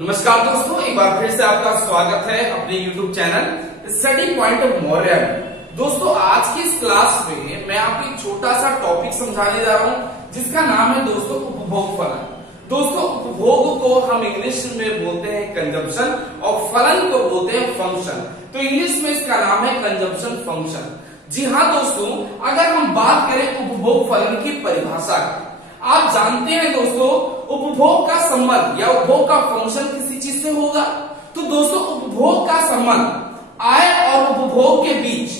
नमस्कार दोस्तों, एक बार फिर से आपका स्वागत है अपने YouTube channel study point Maurya में। दोस्तों आज की इस क्लास में मैं आपको एक छोटा सा टॉपिक समझाने जा रहा हूं जिसका नाम है दोस्तों उपभोग फलन। दोस्तों उपभोग को हम इंग्लिश में बोलते हैं कंजम्पशन और फलन को बोलते हैं फंक्शन। तो इंग्लिश में इसका नाम है कंजम्पशन फंक्शन। जी हाँ दोस्तों, अगर हम बात करें उपभोग फलन की परिभाषा की, आप जानते हैं दोस्तों उपभोग का संबंध या उपभोग का फंक्शन किसी चीज से होगा। तो दोस्तों उपभोग का संबंध आय और उपभोग के बीच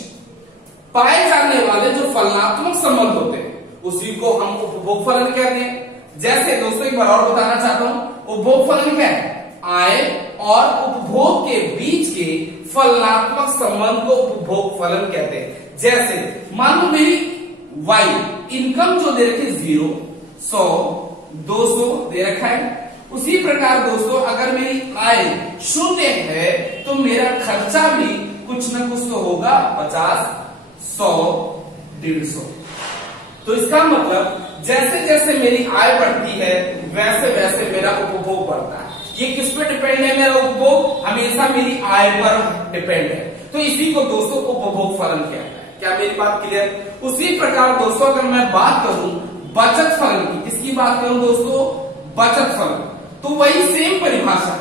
पाए जाने वाले जो फलनात्मक संबंध होते हैं उसी को हम उपभोग फलन कहते हैं। जैसे दोस्तों एक बार और बताना चाहता हूं, उपभोग फलन क्या है? आय और उपभोग के बीच के फलनात्मक संबंध को उपभोग फलन कहते हैं। जैसे मान लो मेरी वाई इनकम जो दे रखी 0, 100, 200 दे रखा है, उसी प्रकार दोस्तों अगर मेरी आय 0 है तो मेरा खर्चा भी कुछ न कुछ तो होगा, 50, 100, 150। तो इसका मतलब जैसे जैसे मेरी आय बढ़ती है वैसे वैसे मेरा उपभोग बढ़ता है। ये किस पे डिपेंड है? मेरा उपभोग हमेशा मेरी आय पर डिपेंड है। तो इसी को दोस्तों उपभोग फलन कहते हैं। क्या मेरी बात क्लियर? उसी प्रकार दोस्तों अगर मैं बात करूं बचत फलन की, किसकी बात करूं दोस्तों? बचत फलन, तो वही सेम परिभाषा।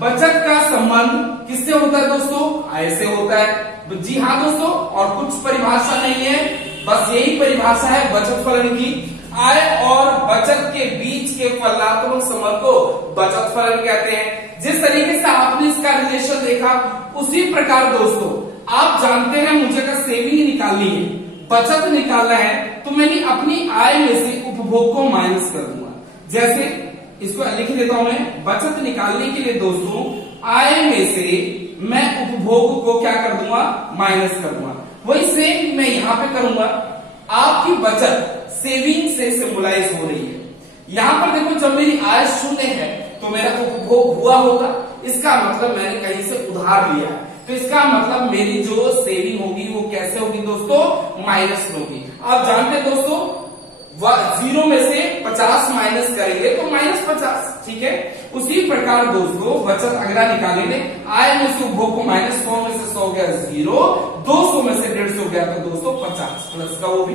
बचत का संबंध किससे होता है दोस्तों? आय से होता है। जी हाँ दोस्तों, और कुछ परिभाषा नहीं है, बस यही परिभाषा है बचत फलन की। आय और बचत के बीच के फलनात्मक संबंध को बचत फलन कहते हैं। जिस तरीके से आपने इसका रिलेशन देखा उसी प्रकार दोस्तों आप जानते हैं मुझे अगर सेविंग निकालनी है, बचत निकालना है, तो मैंने अपनी आय में से उपभोग को माइनस कर दूंगा। जैसे इसको लिख देता हूं मैं, बचत निकालने के लिए दोस्तों आय में से मैं उपभोग को क्या कर दूंगा? माइनस कर दूंगा। वही सेम मैं यहां पे करूंगा। आपकी बचत सेविंग से सिंबलाइज हो रही है। यहां पर देखो जब मेरी आय 0 है तो मेरा उपभोग हुआ होगा, इसका मतलब मैंने कहीं से उधार लिया है। तो इसका मतलब मेरी जो सेविंग होगी वो कैसे होगी दोस्तों? माइनस में होगी। आप जानते हैं दोस्तों 0 में से 50 माइनस करेंगे तो -50, ठीक है। उसी प्रकार दोस्तों बचत अगर निकालेंगे, आय में से उपभोग को माइनस, 100 में से 100 गया 0, 200 में से 150 गया तो दोस्तों 50 प्लस का वो भी।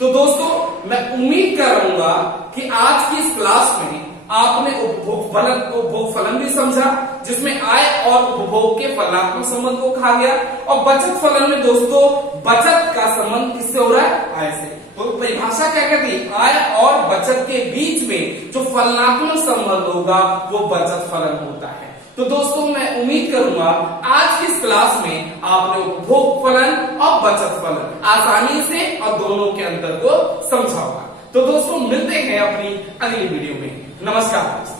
तो दोस्तों मैं उम्मीद कर रहूंगा कि आज की इस क्लास में आपने उपभोग फलन भी समझा, जिसमें आय और उपभोग के फलनात्मक संबंध को कहा गया, और बचत फलन में दोस्तों बचत का संबंध किससे हो रहा है? आय से। तो परिभाषा क्या कहती है? आय और बचत के बीच में जो फलनात्मक संबंध होगा वो बचत फलन होता है। तो दोस्तों मैं उम्मीद करूंगा आज की इस क्लास में आपने उपभोग फलन और बचत फलन आसानी से और दोनों के अंतर को समझा होगा। तो दोस्तों मिलते हैं अपनी अगली वीडियो में। नमस्कार।